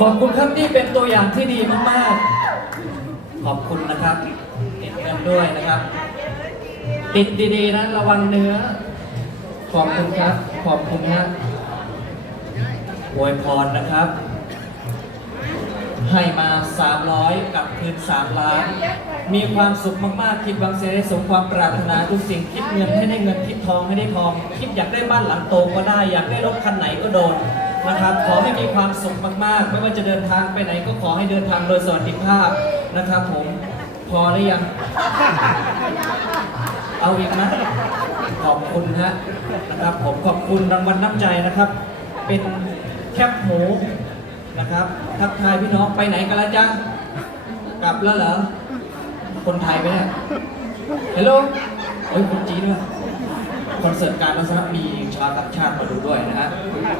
ขอบคุณครับนี่เป็นตัวอย่างที่ดีมากๆ ขอบคุณนะครับติดเงินด้วยนะครับ ติดดีๆนะระวังเนื้อ ขอบคุณครับ ขอบคุณฮะอวยพรนะครับ ให้มา 300 กับคืน 3 ล้าน มีความสุขมากๆ คิดหวังเสได้สมความปรารถนาทุกสิ่งคิดเงินให้ได้เงินคิดทองให้ได้ทอง คิดอยากได้บ้านหลังโตก็ได้ อยากได้รถคันไหนก็โดน นะครับ ขอให้มีความสุขมากๆ ไม่ว่าจะเดินทางไปไหนก็ขอให้เดินทางโดยสวัสดิภาพนะครับ ผมพอหรือยัง เอาอีกนะ ขอบคุณฮะนะครับ ผมขอบคุณรางวัลน้ำใจนะครับ เป็นแคบหมูนะครับ ทักทายพี่น้องไปไหนกันแล้วจ๊ะกลับแล้วเหรอ คนไทยไหมเนี่ยเฮลโหลเฮ้ยคนจีนด้วย คอนเสิร์ตการลักษณะมีชาวต่างชาติมาดูด้วยนะฮะ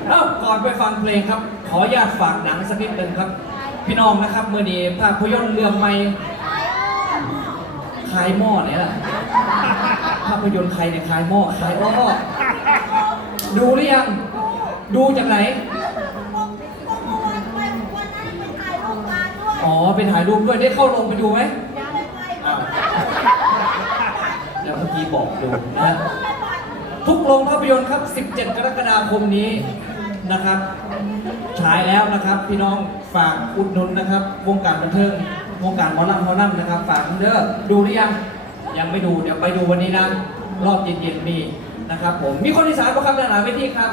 เอ้าก่อนไปฟังเพลงครับ ขออนุญาตฝากหนังสักนิดหนึ่งครับ พี่น้องนะครับเมื่อดีภาพยนตร์เรื่องใหม่คลายหม้อเนี่ยแหละภาพยนตร์ใครเนี่ยคลายหม้อคลายอ้อดูหรือยัง ดูจากไหนอ๋อไปถ่ายรูปด้วยได้เข้าลงไปดูไหมอ้าวแล้วเมื่อกี้บอกดูนะฮะ ทุกโรงภาพยนตร์ครับ 17 กรกฎาคมนี้นะครับ ฉายแล้วนะครับ พี่น้องฝากอุดหนุนนะครับ วงการบันเทิง วงการหมอลำหมอลำนะครับ ฝากเด้อดูหรือยัง ยังไม่ดู เดี๋ยวไปดูวันนี้นะ รอบเย็นๆมีนะครับผม มีคนอีสานประครับด้านหลังเวทีครับ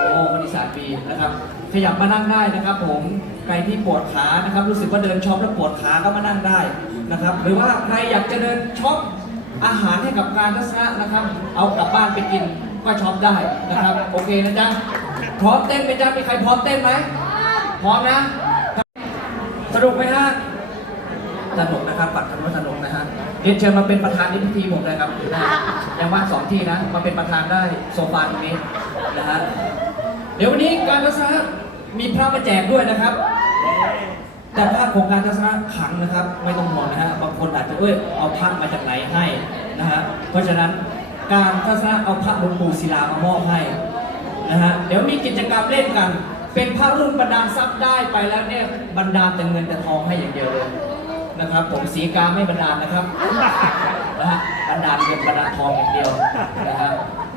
โอ้คนอีสานมีนะครับ ขยับมานั่งได้นะครับ ผม ใครที่ปวดขานะครับ รู้สึกว่าเดินช็อปแล้วปวดขาก็มานั่งได้นะครับ หรือว่าใครอยากจะเดินช็อป อาหารให้กับการทัศนะนะครับ เอากลับบ้านไปกินก็ช็อปได้นะครับ โอเคนะจ๊ะพร้อมเต้นไหมจ๊ะมีใครพร้อมเต้นไหมพร้อมนะสนุกไหมฮะสนุกนะครับปัดคำว่าสนุกนะฮะเรียนเชิญมาเป็นประธานในพิธีหมดเลยครับยังว่างสองที่นะมาเป็นประธานได้โซฟาตรงนี้นะฮะเดี๋ยววันนี้การทัศนะมีพระมาแจกด้วยนะครับ แต่ภาพของการทัศนะขังนะครับ ไม่ต้องห่วงนะฮะบางคนอาจจะเอ้ยเอาพระมาจากไหนให้นะฮะเพราะฉะนั้นการทัศนะเอาพระหลวงปู่ศิลามามอบให้นะฮะเดี๋ยวมีกิจกรรมเล่นกัน เป็นพระรุ่นบรรดาทรัพย์ได้ไปแล้วเนี่ยบรรดาแต่เงินแต่ทองให้อย่างเดียวเลยนะครับผมสีกาไม่บรรดานะครับนะฮะบรรดาเงินบรรดาทองอย่างเดียวนะฮะ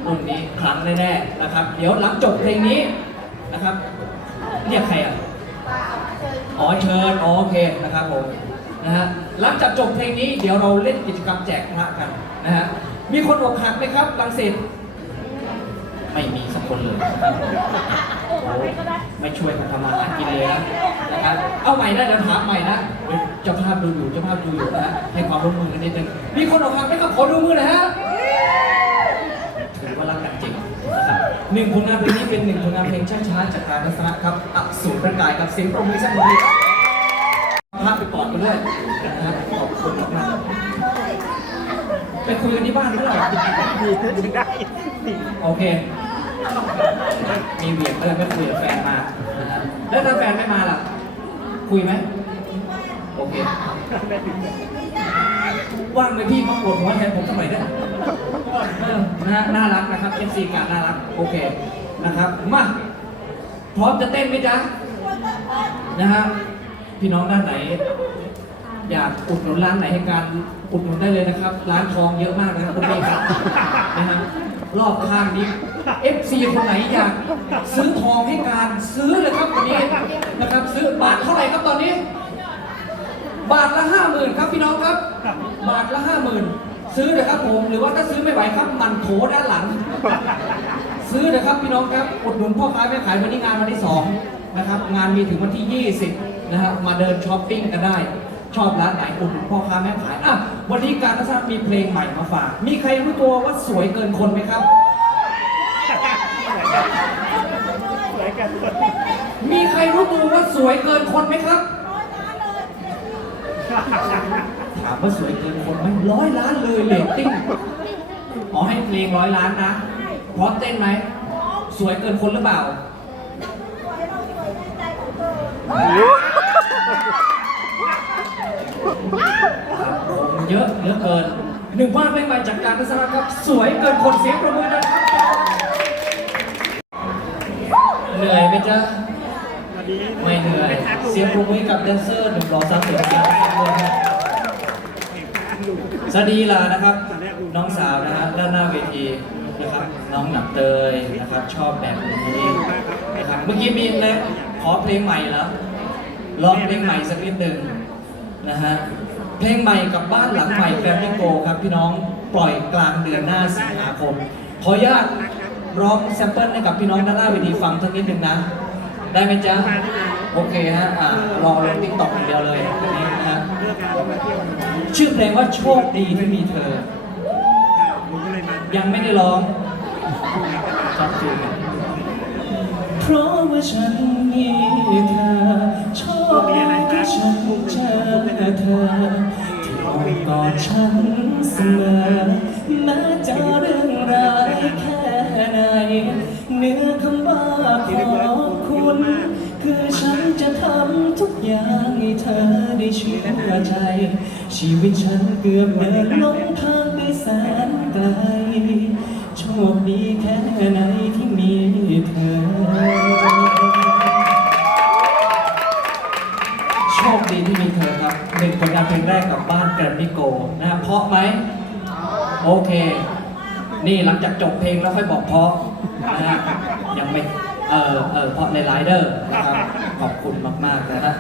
รุ่นนี้ขลังแน่ๆนะครับ เดี๋ยวหลังจบเพลงนี้นะครับเรียกใครอะ อ๋อเชิญอ๋อโอเคนะครับผมนะฮะหลังจากจบเพลงนี้เดี๋ยวเราเล่นกิจกรรมแจกพระกันนะฮะมีคนอกหักไหมครับลังสิตไม่มีสักคนเลยนะครับโอ้ไม่ช่วยกันทำมาหากินเลยนะนะครับเอาใหม่นะเดี๋ยวถามใหม่นะเฮ้ยเจ้าภาพดูอยู่เจ้าภาพดูอยู่นะฮะให้ความร่วมมือกันนิดนึงมีคนอกหักไหมครับขอดูมือหน่อยฮะ หนึ่งผลงานเพลงนี้เป็นหนึ่งผลงานเพลงช้าๆจากการทัศนะครับอสูรประกายกับเสียงปรบมือสักหน่อยภาพไปก่อนกันด้วยนะครับขอบคุณมากไปคุยกันที่บ้านเมื่อไหร่โอเค มีเหวี่ยงเลยไม่คุยกับแฟนมานะแล้วถ้าแฟนไม่มาล่ะ คุยไหมโอเค ว่างไหมพี่มาปวดหัวแทนผมทำไมได้เออนะฮะน่ารักนะครับเอฟซีการน่ารักโอเคนะครับมาพร้อมจะเต้นไหมจ๊ะนะฮะพี่น้องด้านไหน อยากอุดหนุนร้านไหนให้การอุดหนุนได้เลยนะครับ ร้านทองเยอะมากนะครับคุณพี่ครับนะฮะรอบข้างนี้ FC คนไหนอยากซื้อทองให้การซื้อเลยครับวันนี้นะครับซื้อบาทเท่าไหร่ครับตอนนี้ บาทละห้าหมื่นครับพี่น้องครับ บาทละห้าหมื่นซื้อเลยครับผมหรือว่าถ้าซื้อไม่ไหวครับมันโถด้านหลัง ซื้อเลยครับพี่น้องครับอุดหนุนพ่อค้าแม่ขายวันนี้งานวันที่สองนะครับงานมีถึงวันที่ 20นะครับมาเดินช้อปปิ้งกันได้ชอบร้านไหนอุดหนุนพ่อค้าแม่ขายอะวันนี้การทัศนมีเพลงใหม่มาฝาก มีใครรู้ตัวว่าสวยเกินคนไหมครับมีใครรู้ตัวว่าสวยเกินคนไหมครับ ถามว่าสวยเกินคนไหมร้อยล้านเลยเรตติ้งขอให้เพลงร้อยล้านนะพร้อมเต้นไหม สวยเกินคนหรือเปล่าครับผมเยอะเหลือเกิน หนึ่งว่าเพลงใหม่จากการทัศนะครับ สวยเกินคนเสียงประมือนะครับเหนื่อยไหมจ๊ะไม่เหนื่อยเสียงปรบมือกับแดนเซอร์หนุ่มหล่อสาวสวยเสียงด้วยนะสวัสดีล่ะนะครับ น้องสาวนะฮะด้านหน้าเวทีนะครับ น้องหนักเตยนะครับ ชอบแบบนี้นะครับเมื่อกี้มีเลยขอเพลงใหม่แล้วร้องเพลงใหม่สักนิดหนึ่งนะฮะเพลงใหม่กับบ้านหลังใหม่แฟมิโกครับพี่น้องปล่อยกลางเดือนหน้าสิงหาคม ขออนุญาตร้องแซมเปิลให้กับพี่น้องด้านหน้าเวทีฟังสักนิดหนึ่งนะ ได้ไหมจ๊ะ โอเคฮะอ่ารอลงติ๊กต็อกอย่างเดียวเลยอันนี้นะฮะชื่อเพลงว่าโชคดีที่มีเธอยังไม่ได้ร้องจำชื่อเพราะว่าฉันมีเธอโชคดีที่ฉันเจอเธอที่โอบกอดฉันเสมอแม้จะเรื่องร้ายแค่ไหนเนื้อคำว่าขอบคุณ ยางให้เธอได้เชื่อใจ ชีวิตฉันเกือบเดินลงทางไปแสนไกล โชคดีแค่ไหนที่มีเธอ โชคดีที่มีเธอครับหนึ่งผลงานเพลงแรกกับบ้านแกรมมี่โกนะฮะเพราะไหม โอเค นี่หลังจากจบเพลงแล้วค่อยบอกเพราะนะฮะยังไม่เออเออเพราะในไลเดอร์นะครับ ขอบคุณมาก ๆ นะฮะ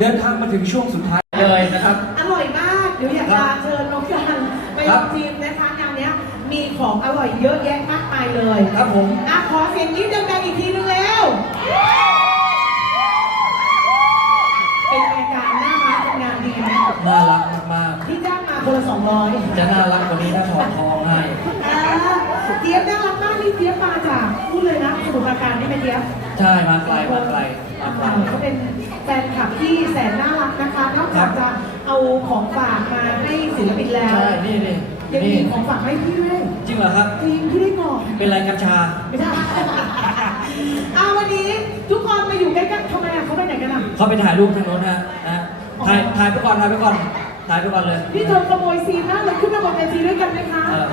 เดินทางมาถึงช่วงสุดท้ายเลยนะครับ อร่อยมากเดี๋ยวอยากจะเชิญน้องจันไปครับทีมนะคะงานเนี้ยมีของอร่อยเยอะแยะมากมายเลยครับผม อะขอเสียงยิ้มดังๆอีกทีนึงแล้ว เป็นรายการน่ารักเป็นงานดีไหมน่ารักมากที่จ้างมาคนละสองร้อยๆจะน่ารักกว่านี้ถ้าถอดทองให้อ่าเจี๊ยบน่ารักมากนี่เจี๊ยบมาจากพูดเลยนะสมุทรปราการนี่เป็นเจี๊ยบ ใช่มาไกลมาไกลมาไกลเขาเป็น แฟนคลับที่แสนน่ารักนะคะ นอกจากจะเอาของฝากมาให้ศิลปินแล้วใช่ นี่นี่ยังนี่มีของฝากให้พี่ด้วยจริงเหรอครับ จริงพี่ได้ก่อนเป็นไรกัญชา ไม่ได้อาวันนี้ทุกคนมาอยู่ใกล้ๆทำไมอะเขาไปไหนกันอะ เขาไปถ่ายรูปทางโน้นฮะนะฮะถ่ายถ่ายไปก่อนถ่ายไปก่อนถ่ายไปก่อนเลยพี่เธอขโมยซีนนะเลยขึ้นมาบนเวทีด้วยกันไหมคะ เออ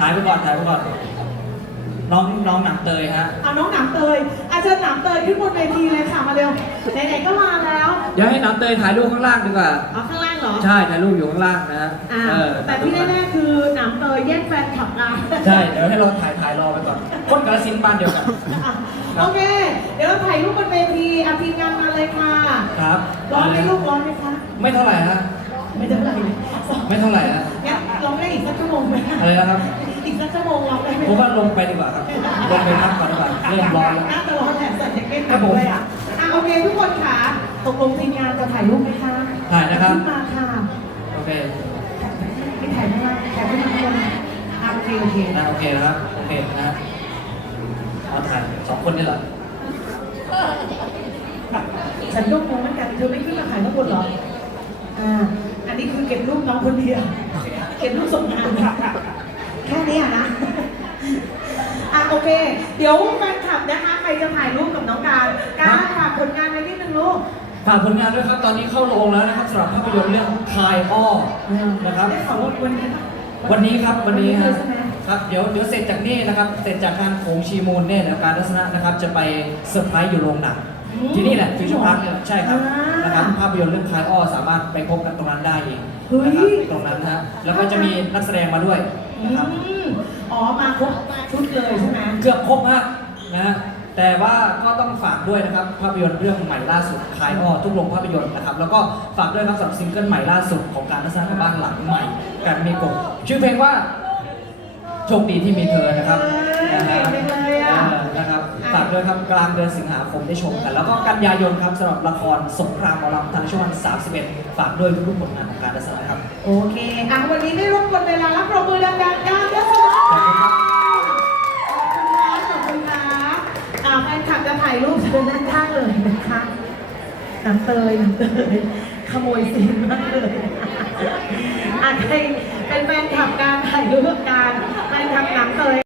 ถ่ายไปก่อนถ่ายไปก่อน น้องน้องหนังเตยฮะ เอาน้องหนามเตย อาจารย์หนามเตยขึ้นบนเวทีเลยค่ะมาเร็วไหนๆก็มาแล้วเดี๋ยวให้หนังเตยถ่ายรูปข้างล่างดีกว่า เอาข้างล่างเหรอใช่ถ่ายรูปอยู่ข้างล่างนะฮะอ่าเออแต่ที่แน่ๆคือหนามเตยแย่งแฟนคลับมาใช่ เดี๋ยวให้เราถ่ายถ่ายรอไปก่อน คนกระสินธุ์บ้านเดียวกัน อะโอเค เดี๋ยวเราถ่ายรูปบนเวทีอาทีมงานมาเลยค่ะครับร้อนไหมลูกร้อนไหมคะไม่เท่าไหร่ฮะ ไม่เท่าไหร่ไม่เท่าไหร่ฮะงั้นร้องได้อีกสักชั่วโมงไหมอะไรนะครับ อีกสักชั่วโมงร้องได้ไหมผมว่าลงไปดีกว่าครับ ลงไปพักก่อนดีกว่าเริ่มร้อนแล้วน่าจะร้อนแหละใส่แจ็คเก็ตครัมาบผมด้วยอะอะโอเคทุกคนค่ะตกลงทีมงานจะถ่ายรูปไหมคะถ่ายนะครับ ขึ้นมาค่ะโอเคไม่ถ่ายข้างล่างถ่ายข้างล่างคนอะโอเคโอเคนะโอเคนะครับ โอเคนะฮะเอาถ่ายสองคนนี่แหละฉันก็งงเหมือนกันเธอไม่ขึ้นมาถ่ายข้างบนเหรออ่าอันนี้คือเก็บรูปน้องคนเดียวเก็บรูปส่งงาน แค่นี้อะนะอะโอเค เดี๋ยวแฟนคลับนะคะ ใครจะถ่ายรูปกับน้องการการฝากผลงานไว้นิดนึงลูก ฝากผลงานด้วยครับ ตอนนี้เข้าโรงแล้วนะครับสำหรับภาพยนตร์เรื่องคายอ้อนะครับ ได้ข่าวว่าวันนี้ปะวันนี้ครับวันนี้เลฮะยใช่ไหม ครับเดี๋ยวเดี๋ยวเสร็จจากนี่นะครับ เสร็จจากการโขงชีมูลเนี่ยนะการทัศนะนะครับ จะไปเซอร์ไพรส์อยู่โรงหนังอืมที่นี่แหละฟิวชั่นพาร์คเนี่ยใช่ครับอ่านนะครับภาพยนตร์เรื่องคายอ้อสามารถไปพบกันตรงนั้นได้เองเฮ้ย นะครับตรงนั้นนะฮะแล้วก็จะมีนักแสดงมาด้วยอื นะครับมอ๋อ มาครบชุดเลยใช่ไหม เกือบครบฮะนะฮะแต่ว่าก็ต้องฝากด้วยนะครับภาพยนตร์เรื่องใหม่ล่าสุดคายอ้อทุกโรงภาพยนตร์นะครับแล้วก็ฝากด้วยครับสำหรับซิงเกิลใหม่ล่าสุดของการทัศนะบ้านหลังใหม่กันมีกบชื่อเพลงว่าโชคดีที่มีเธอนะครับเออนะฮะเก่งจังเลยอะ เออนะครับฝากด้วยครับกลางเดือนสิงหาคมได้ชมกัน แล้วก็กันยายนครับสำหรับละครสงครามหมอลำทางช่องวัน31 ฝากด้วยทุกๆผลงานของการทัศนะครับ โอเค อะ วันนี้ไม่รบกวนเวลารับปรบมือดั น้ำเตยน้ำเตยขโมยซีนมากเลยอะใครเป็นแฟนคลับการถ่ายรูปการแฟนคลับน้ำเตย